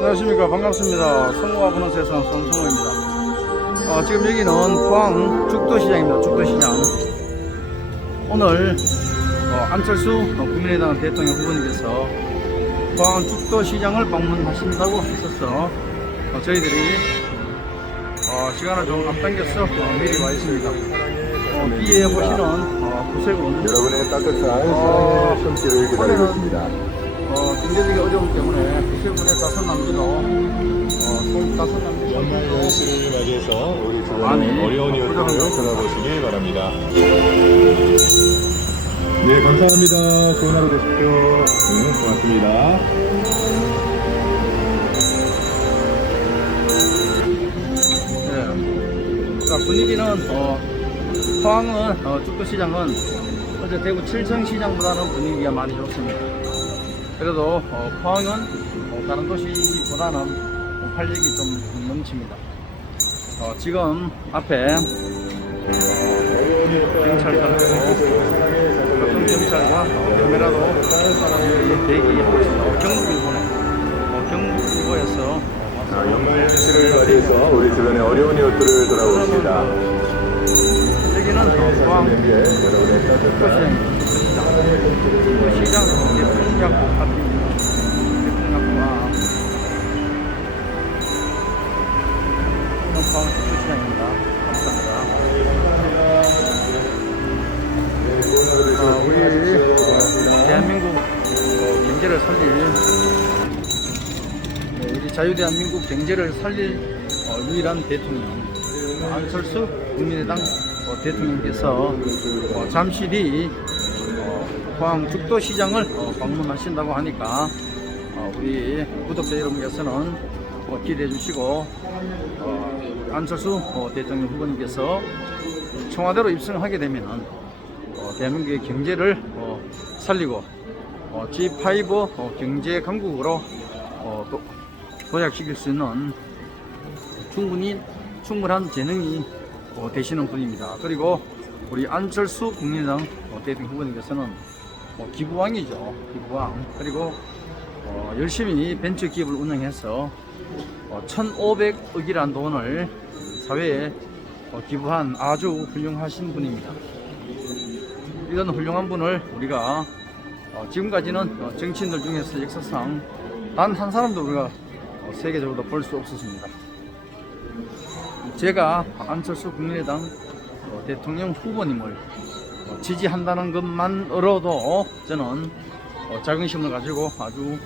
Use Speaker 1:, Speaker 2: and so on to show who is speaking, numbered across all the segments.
Speaker 1: 안녕하십니까. 반갑습니다. 성우와 보는 세상 손성우입니다. 어, 지금 여기는 포항 죽도시장입니다. 죽도시장. 오늘 어, 안철수 어, 국민의당 대통령 후보님께서 포항 죽도시장을 방문하신다고 했었어 어, 저희들이 어, 시간을 좀 앞당겨서 어, 미리 와 있습니다. 어, 뒤에 보시는 어, 구세군
Speaker 2: 여러분의 따뜻한
Speaker 1: 어,
Speaker 2: 손길을 기다리고 있습니다.
Speaker 1: 어, 경제적인 어려움 때문에 구세군의 다섯 남기도 어, 총 다섯 남기도
Speaker 2: 연말 연시를 맞이해서 우리
Speaker 1: 아니,
Speaker 2: 주변의 어려운 이웃들을. 돌아보시길 바랍니다. 네, 감사합니다. 좋은 하루 되십시오. 네, 고맙습니다.
Speaker 1: 네. 자, 분위기는 어, 포항은 어, 죽도시장은 어제 대구 칠성시장보다는 분위기가 많이 좋습니다. 그래도 어, 포항은 어, 다른 도시보다는 어, 활력이 좀 넘칩니다. 어, 지금 앞에 어, 경찰들하고 교통 경찰과 어, 카메라도 이 대기하고 있습니다. 어. 어, 경북일보에서 어,
Speaker 2: 자, 연말 연시를 맞이해서 우리 주변의 어려운 이웃들을 돌아보십니다.
Speaker 1: 여기는 어, 포항 시장, 시장 예쁜약국 파티입니다. 예쁜약국아 포항 시장입니다. 감사합니다. 아, 우리 어, 대한민국 어, 경제를 살릴 네, 우리 자유대한민국 경제를 살릴 어, 유일한 대통령 안철수 국민의당 어, 대통령께서 어, 잠시 뒤 어, 포항 죽도시장을 어, 방문하신다고 하니까 어, 우리 구독자 여러분께서는 어, 기대해 주시고 어, 안철수 어, 대통령 후보님께서 청와대로 입성하게 되면 어, 대한민국의 경제를 어, 살리고 어, G5 어, 경제 강국으로 어, 도, 도약시킬 수 있는 충분히 충분한 재능이 어, 되시는 분입니다. 그리고 우리 안철수 국민의당 어, 대통령 후보님께서는 어, 기부왕이죠. 기부왕. 그리고 어, 열심히 벤처 기업을 운영해서 어, 1,500억이란 돈을 사회에 어, 기부한 아주 훌륭하신 분입니다. 이런 훌륭한 분을 우리가 어, 지금까지는 어, 정치인들 중에서 역사상 단 한 사람도 우리가 어, 세계적으로 볼 수 없었습니다. 제가 안철수 국민의당 어, 대통령 후보님을 어, 지지한다는 것만으로도 저는 어, 자긍심을 가지고 아주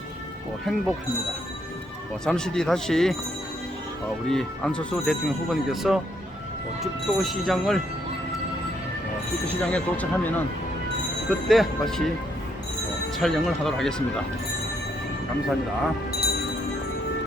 Speaker 1: 어, 행복합니다. 어, 잠시 뒤 다시 어, 우리 안철수 대통령 후보님께서 어, 죽도시장을 어, 죽도시장에 도착하면은 그때 다시 어, 촬영을 하도록 하겠습니다. 감사합니다.